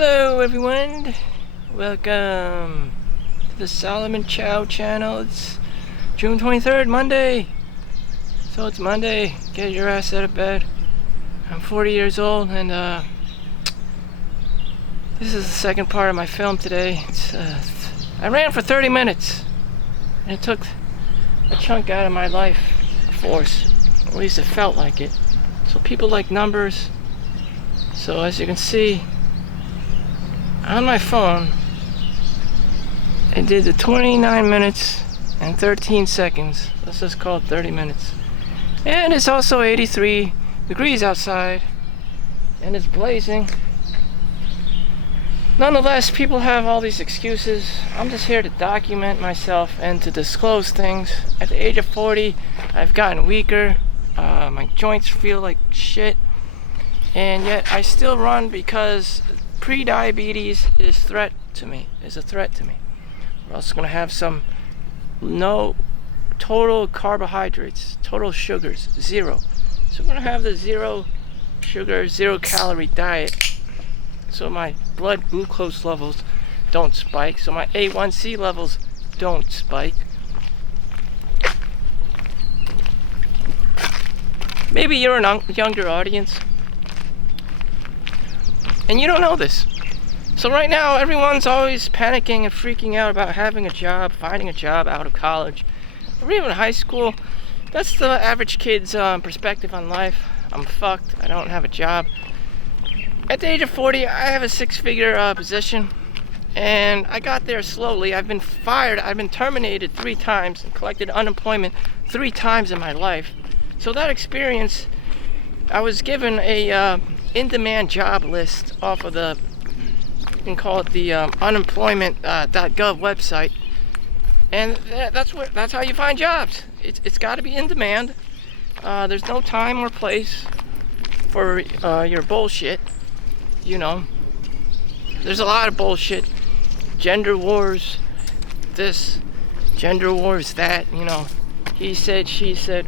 Hello everyone, welcome to the Solomon Chau channel. It's June 23rd, Monday. So it's Monday, get your ass out of bed. I'm 40 years old and this is the second part of my film today. I ran for 30 minutes and it took a chunk out of my life force. At least it felt like it. So people like numbers. So as you can see, on my phone, it did the 29 minutes and 13 seconds. Let's just call it 30 minutes. And it's also 83 degrees outside, and it's blazing. Nonetheless, people have all these excuses. I'm just here to document myself and to disclose things. At the age of 40, I've gotten weaker. My joints feel like shit. And yet I still run because pre-diabetes is a threat to me. We're also going to have some no total carbohydrates, total sugars, zero. So we're going to have the zero sugar, zero calorie diet. So my blood glucose levels don't spike. So my A1C levels don't spike. Maybe you're a younger audience and you don't know this. So right now, everyone's always panicking and freaking out about having a job, finding a job out of college, or even high school. That's the average kid's perspective on life. I'm fucked. I don't have a job. At the age of 40, I have a six-figure position, and I got there slowly. I've been fired. I've been terminated 3 times and collected unemployment 3 times in my life. So that experience, I was given a in-demand job list off of the, you can call it the unemployment.gov website, and that's how you find jobs. It's got to be in demand. There's no time or place for your bullshit. You know, there's a lot of bullshit. Gender wars, this, gender wars, that. You know, he said, she said.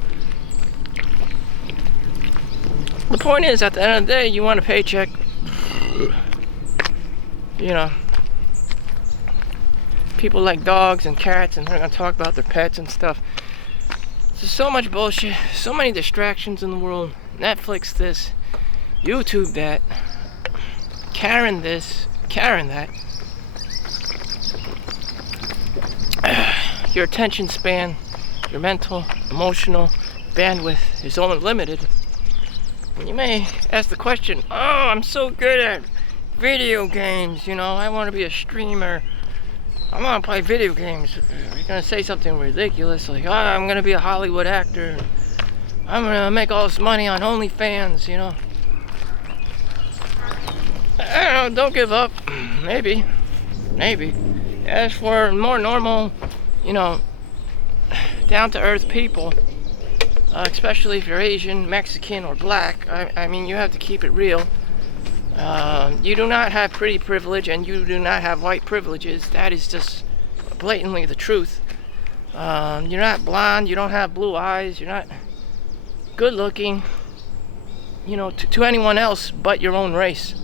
The point is, at the end of the day, you want a paycheck. You know, people like dogs and cats, and they're gonna talk about their pets and stuff. There's so much bullshit, so many distractions in the world. Netflix this, YouTube that, Karen this, Karen that. Your attention span, your mental, emotional bandwidth is only limited. You may ask the question, oh, I'm so good at video games, you know, I want to be a streamer, I want to play video games. You're going to say something ridiculous like, oh, I'm going to be a Hollywood actor, I'm going to make all this money on OnlyFans, you know. I don't know, don't give up. Maybe. As for more normal, you know, down-to-earth people, especially if you're Asian, Mexican, or black, I mean, you have to keep it real. You do not have pretty privilege, and you do not have white privileges. That is just blatantly the truth. You're not blonde, you don't have blue eyes, you're not good looking, you know, to anyone else but your own race.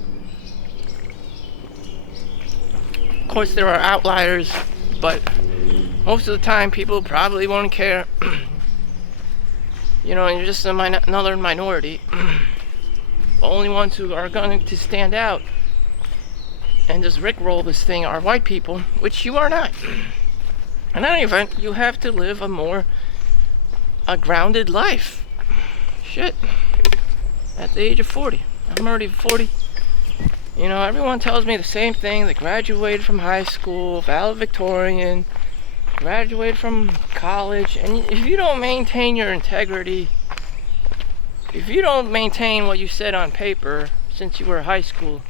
Of course, there are outliers, but most of the time, people probably won't care. You know, you're just another minority. The only ones who are going to stand out and just rickroll this thing are white people, which you are not. In any event, you have to live a grounded life. Shit. At the age of 40. I'm already 40. You know, everyone tells me the same thing. They graduated from high school, valedictorian, graduated from college, and if you don't maintain your integrity, if you don't maintain what you said on paper since you were in high school,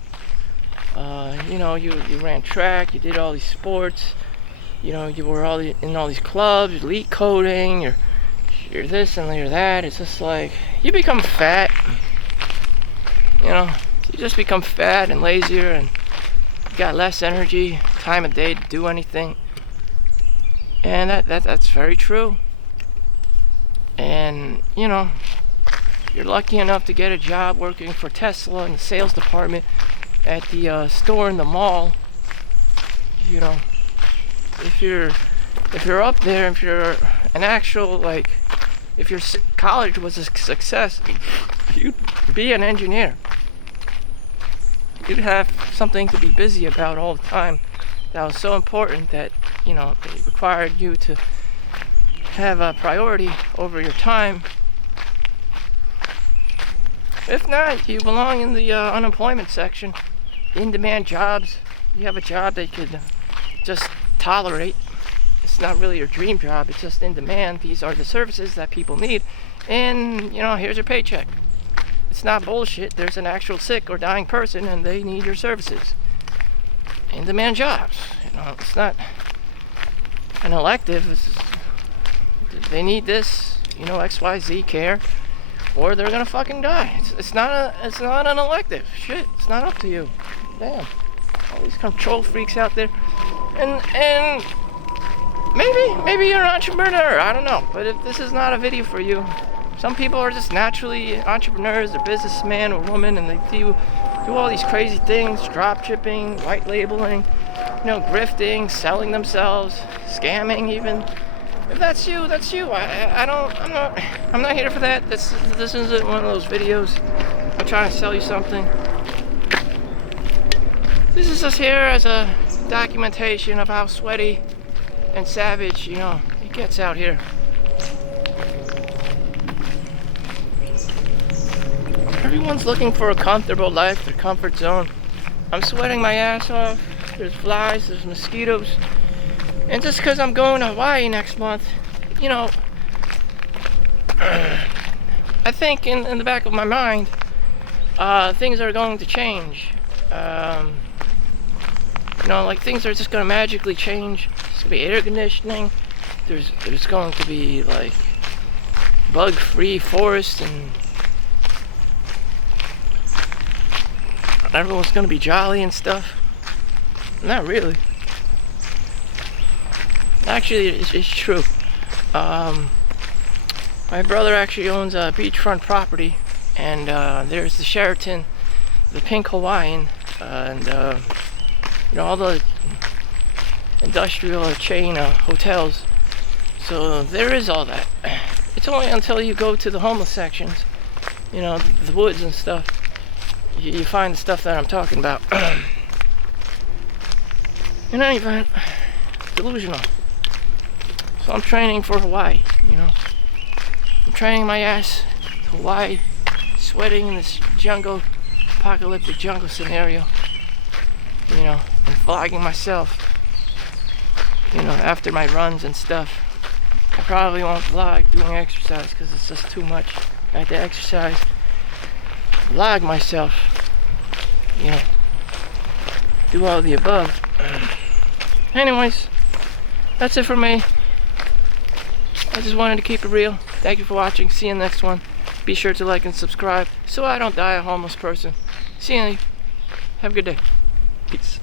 you know, you ran track, you did all these sports, you know, you were in all these clubs, elite coding, you're this and you're that. It's just like you become fat, you know, you just become fat and lazier, and you got less energy, time of day to do anything. And that's very true. And, you know, you're lucky enough to get a job working for Tesla in the sales department, at the store in the mall, you know, if you're up there, if you're an actual, like, if your college was a success, you'd be an engineer. You'd have something to be busy about all the time that was so important that, you know, it required you to have a priority over your time. If not, you belong in the unemployment section. In-demand jobs. You have a job that you could just tolerate. It's not really your dream job, it's just in demand. These are the services that people need, and, you know, here's your paycheck. It's not bullshit. There's an actual sick or dying person and they need your services. In-demand jobs. You know, it's not an elective. They need this, you know, XYZ care, or they're gonna fucking die. It's not an elective. Shit, it's not up to you. Damn. All these control freaks out there. And maybe you're an entrepreneur, I don't know. But if this is not a video for you, some people are just naturally entrepreneurs, they're businessman or woman, and they do all these crazy things, drop shipping, white labeling, you know, grifting, selling themselves, scamming even. If that's you, that's you. I'm not here for that. This isn't one of those videos. I'm trying to sell you something. This is just here as a documentation of how sweaty and savage, you know, it gets out here. Everyone's looking for a comfortable life, their comfort zone. I'm sweating my ass off. There's flies, there's mosquitoes. And just because I'm going to Hawaii next month, you know, I think in the back of my mind, things are going to change. You know, like, things are just going to magically change. There's going to be air conditioning. There's going to be, like, bug-free forest, and everyone's going to be jolly and stuff. Not really. Actually, it's true. My brother actually owns a beachfront property, and there's the Sheraton, the Pink Hawaiian, and you know, all the industrial chain hotels. So there is all that. It's only until you go to the homeless sections, you know, the woods and stuff, you find the stuff that I'm talking about. In any event, delusional. So I'm training for Hawaii, you know. I'm training my ass to Hawaii, sweating in this jungle, apocalyptic jungle scenario, you know, and vlogging myself, you know, after my runs and stuff. I probably won't vlog doing exercise because it's just too much. I have to exercise, vlog myself, you know, do all the above. Anyways, that's it for me. I just wanted to keep it real. Thank you for watching. See you in the next one. Be sure to like and subscribe so I don't die a homeless person. See you. Have a good day. Peace.